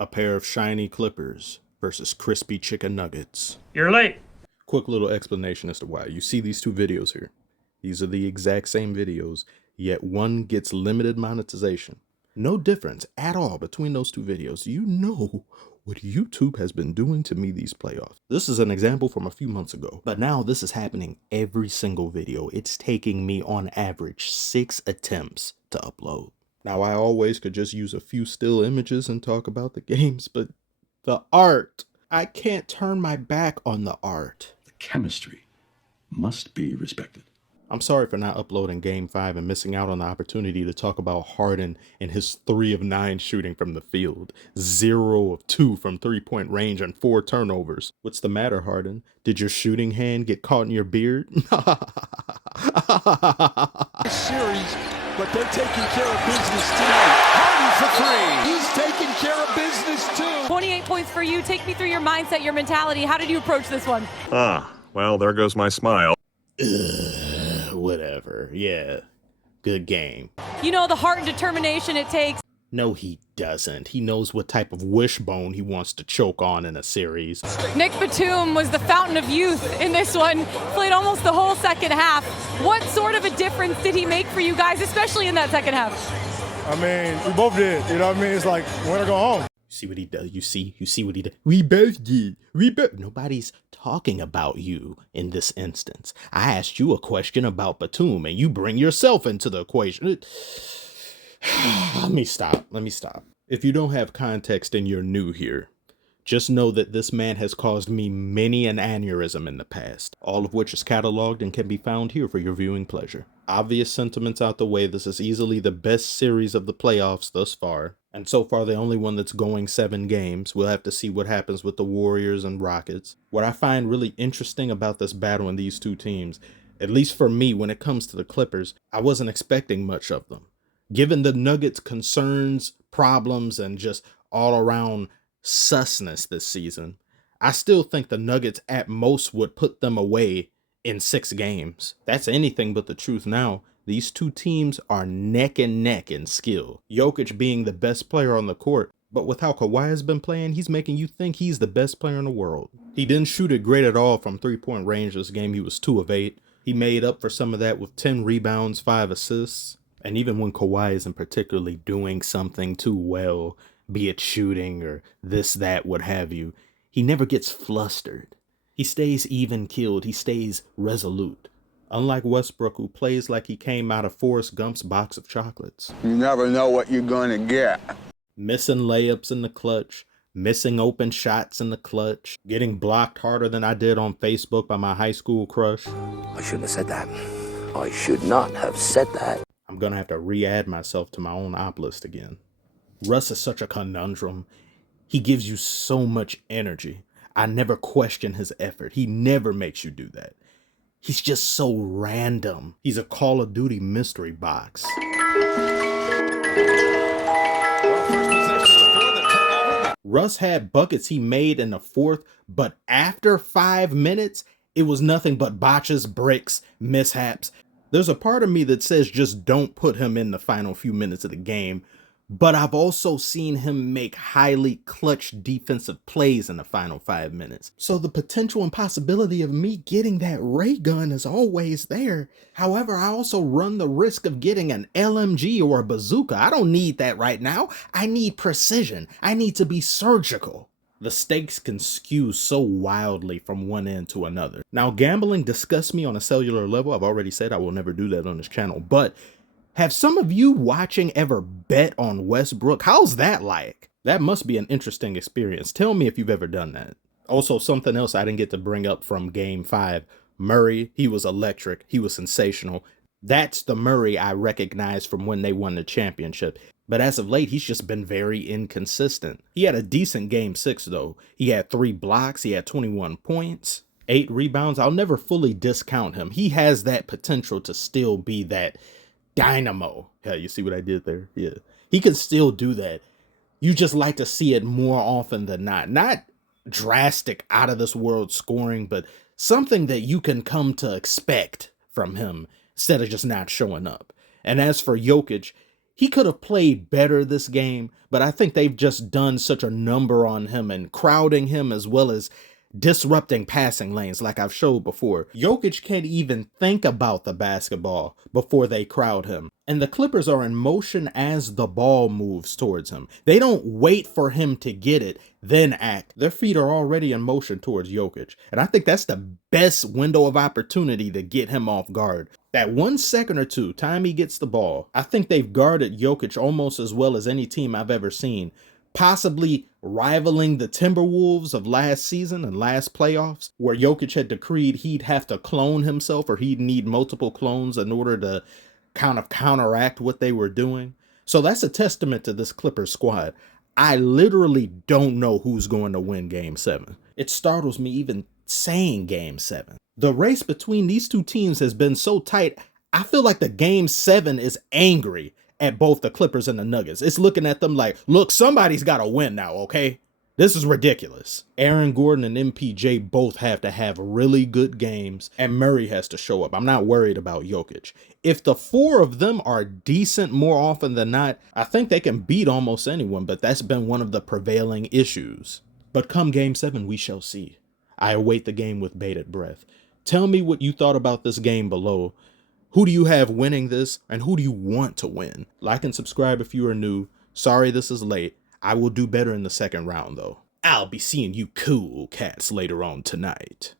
A pair of shiny Clippers versus crispy chicken nuggets. You're late. Quick little explanation as to why. You see these two videos here. These are the exact same videos, yet one gets limited monetization. No difference at all between those two videos. You know what YouTube has been doing to me these playoffs. This is an example from a few months ago, but now this is happening every single video. It's taking me on average 6 attempts to upload. Now, I always could just use a few still images and talk about the games, but the art, I can't turn my back on the art. The chemistry must be respected. I'm sorry for not uploading Game 5 and missing out on the opportunity to talk about Harden and his 3 of 9 shooting from the field, 0 of 2 from three-point range, and 4 turnovers. What's the matter, Harden? Did your shooting hand get caught in your beard? Series, but they're taking care of business tonight. Harden for 3. He's taking care of business too. 28 points for you. Take me through your mindset, your mentality. How did you approach this one? Well, there goes my smile. Whatever. Yeah. Good game. You know the heart and determination it takes. No, he doesn't. He knows what type of wishbone he wants to choke on in a series. Nick Batum was the fountain of youth in this one. Played almost the whole second half. What sort of a difference did he make for you guys, especially in that second half? I mean, we both did. You know what I mean? It's like, win or go home. See what he does? You see what he did? We both did. Nobody's talking about you in this instance. I asked you a question about Batum and you bring yourself into the equation. Let me stop. If you don't have context and you're new here, just know that this man has caused me many an aneurysm in the past, all of which is cataloged and can be found here for your viewing pleasure. Obvious sentiments out the way, this is easily the best series of the playoffs thus far, and so far the only one that's going 7 games. We'll have to see what happens with the Warriors and Rockets. What I find really interesting about this battle in these two teams, at least for me when it comes to the Clippers, I wasn't expecting much of them. Given the Nuggets' concerns, problems, and just all-around susness this season, I still think the Nuggets at most would put them away in 6 games. That's anything but the truth now. These two teams are neck and neck in skill. Jokic being the best player on the court, but with how Kawhi has been playing, he's making you think he's the best player in the world. He didn't shoot it great at all from three-point range this game. He was 2 of 8. He made up for some of that with 10 rebounds, 5 assists. And even when Kawhi isn't particularly doing something too well, be it shooting or this, that, what have you, he never gets flustered. He stays even-keeled. He stays resolute. Unlike Westbrook, who plays like he came out of Forrest Gump's box of chocolates. You never know what you're going to get. Missing layups in the clutch, missing open shots in the clutch, getting blocked harder than I did on Facebook by my high school crush. I shouldn't have said that. I should not have said that. I'm going to have to re-add myself to my own op list again. Russ is such a conundrum. He gives you so much energy. I never question his effort. He never makes you do that. He's just so random. He's a Call of Duty mystery box. Russ had buckets he made in the 4th, but after 5 minutes, it was nothing but botches, breaks, mishaps. There's a part of me that says just don't put him in the final few minutes of the game, but I've also seen him make highly clutch defensive plays in the final 5 minutes. So the potential and possibility of me getting that ray gun is always there. However, I also run the risk of getting an LMG or a bazooka. I don't need that right now. I need precision. I need to be surgical. The stakes can skew so wildly from one end to another. Now, gambling disgusts me on a cellular level. I've already said I will never do that on this channel, but have some of you watching ever bet on Westbrook? How's that like? That must be an interesting experience. Tell me if you've ever done that. Also, something else I didn't get to bring up from Game 5. Murray, he was electric. He was sensational. That's the Murray I recognize from when they won the championship. But as of late, he's just been very inconsistent. He had a decent Game 6, though. He had 3 blocks. He had 21 points, 8 rebounds. I'll never fully discount him. He has that potential to still be that dynamo. Yeah, you see what I did there? Yeah. He can still do that. You just like to see it more often than not. Not drastic, out of this world scoring, but something that you can come to expect from him instead of just not showing up. And as for Jokic, He could have played better this game, but I think they've just done such a number on him and crowding him as well as disrupting passing lanes like I've showed before. Jokic can't even think about the basketball before they crowd him. And the Clippers are in motion as the ball moves towards him. They don't wait for him to get it, then act. Their feet are already in motion towards Jokic. And I think that's the best window of opportunity to get him off guard. That 1 second or two, time he gets the ball, I think they've guarded Jokic almost as well as any team I've ever seen. Possibly rivaling the Timberwolves of last season and last playoffs, where Jokic had decreed he'd have to clone himself or he'd need multiple clones in order to kind of counteract what they were doing. So that's a testament to this Clippers squad. I literally don't know who's going to win Game 7. It startles me even saying Game 7. The race between these two teams has been so tight, I feel like the Game 7 is angry at both the Clippers and the Nuggets. It's looking at them like, look, somebody's got to win now, okay? This is ridiculous. Aaron Gordon and MPJ both have to have really good games, and Murray has to show up. I'm not worried about Jokic. If the four of them are decent more often than not, I think they can beat almost anyone, but that's been one of the prevailing issues. But come Game 7, we shall see. I await the game with bated breath. Tell me what you thought about this game below. Who do you have winning this, and who do you want to win? Like and subscribe if you are new. Sorry this is late. I will do better in the second round, though. I'll be seeing you cool cats later on tonight.